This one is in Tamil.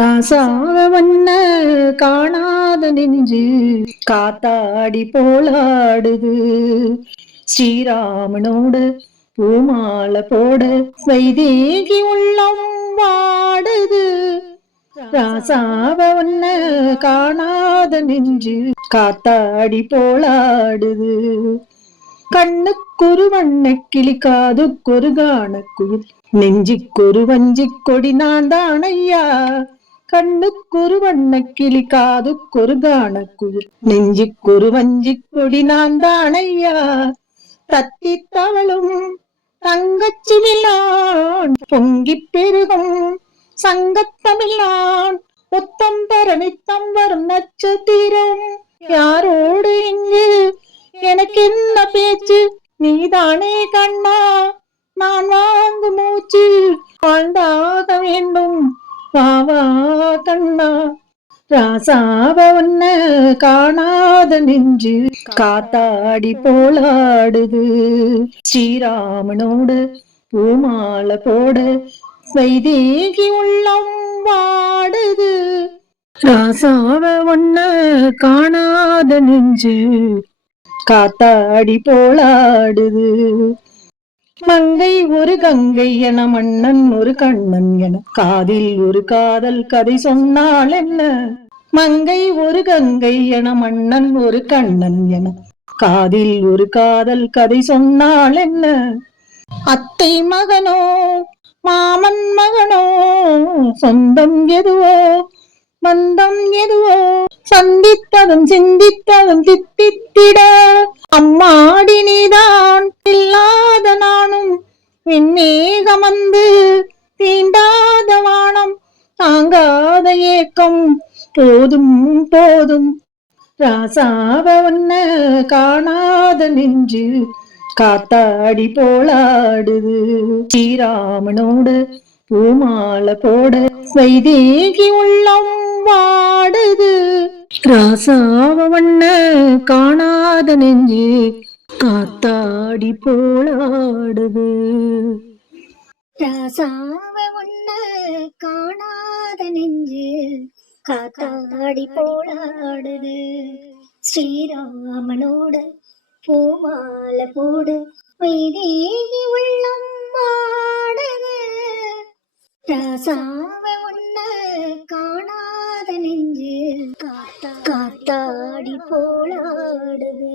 ராசாவ வண்ண காணாத நெஞ்சு காத்தாடி போலாடுது. ஸ்ரீராமனோட பூமாலை போட வைதேகி உள்ளம் வாடுது. ராசாவ வண்ண காணாத நெஞ்சு காத்தாடி போலாடுது. கண்ணுக்கொரு வண்ண கிளி காதுக்கொரு காணக்குயில் நெஞ்சிக்கொரு வஞ்சிக் கொடி நான் தான் ஐயா. கண்ணுக்கொரு வண்ண கிளி காதுக்கொரு காணக்குயில் நெஞ்சிக்கொரு வஞ்சிக் கொடி நான் தான் ஐயா. தத்தி தவளும் தங்கச்சிமிழான் பொங்கிப் பெருகும் சங்கத்தமிழான் முத்தம் பெற நித்தம் வரும் நட்சத்திரம். யாரோடு இங்கு எனக்கு என்ன பேச்சு, நீதானே கண்ணா நான் வாங்கு மூச்சு. வாழ்ந்தாக வேண்டும் வாவா கண்ணா. ராசாவ உன்ன காணாத நெஞ்சு காத்தாடி போலாடுது. ஸ்ரீராமனோட பூமாலை போட வைதேகி உள்ளம் வாடுது. ராசாவ உன்ன காணாத நெஞ்சு காத்தாடி போலாடுது. மங்கை ஒரு கங்கை என மன்னன் ஒரு கண்ணன் என காதில் ஒரு காதல் கதை சொன்னால் என்ன. மங்கை ஒரு கங்கை என மன்னன் ஒரு கண்ணன் என காதில் ஒரு காதல் கதை சொன்னால் என்ன. அத்தை மகனோ மாமன் மகனோ சொந்தம் எதுவோ பந்தம் எதுவோ சந்தித்ததும் சிந்தித்ததும் தித்தித்திட. அம்மாடி நீதான் இல்லாத நானும் விண்ணேகம் வந்து தீண்டாத வானம் தாங்காத ஏக்கம் போதும் போதும். ராசாவ உன்ன காணாத நெஞ்சு காத்தாடி போலாடுது. ஸ்ரீராமனோட பூமாலை போட வைதேகி உள்ளம் வாடுது. ராசாவ வண்ண காணாத நெஞ்சு காத்தாடி போலாடுது. ராசாவ உன்ன காணாத நெஞ்சு காத்தாடி போலாடுது. ஸ்ரீராமனோட பூமாலை போடு வைதேகி உள்ளம் வாடுது. ராசாவ உன்ன காணாத நெஞ்சு காத்தாடி போலாடுது.